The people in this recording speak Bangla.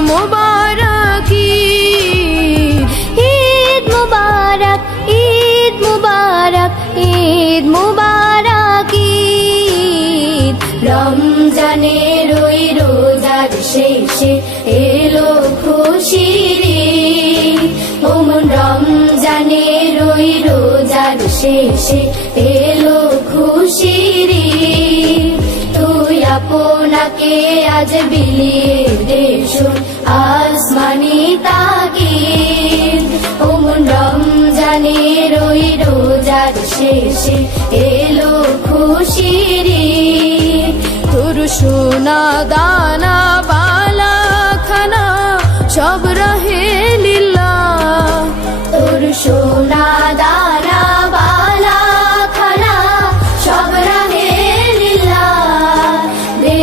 মুবারক, ঈদ মুবারক ঈদ মুবারক ঈদ মুবারক, ঈদ রমজানের ওই রোজার শেষে এলো খুশির। ওমন রমজানের ওই রোজার শেষে এলো খুশির। তুই আপনাকে আজ বিলিয়ে তাগিদ। ওমন রমজানের ওই রোজার শেষে এলো খুশির। তোর সোনা দানা, বালা, খানা, সব রহে লীলা তোর সোনা দানা, বালা, খানা, সব রহে লীলা দে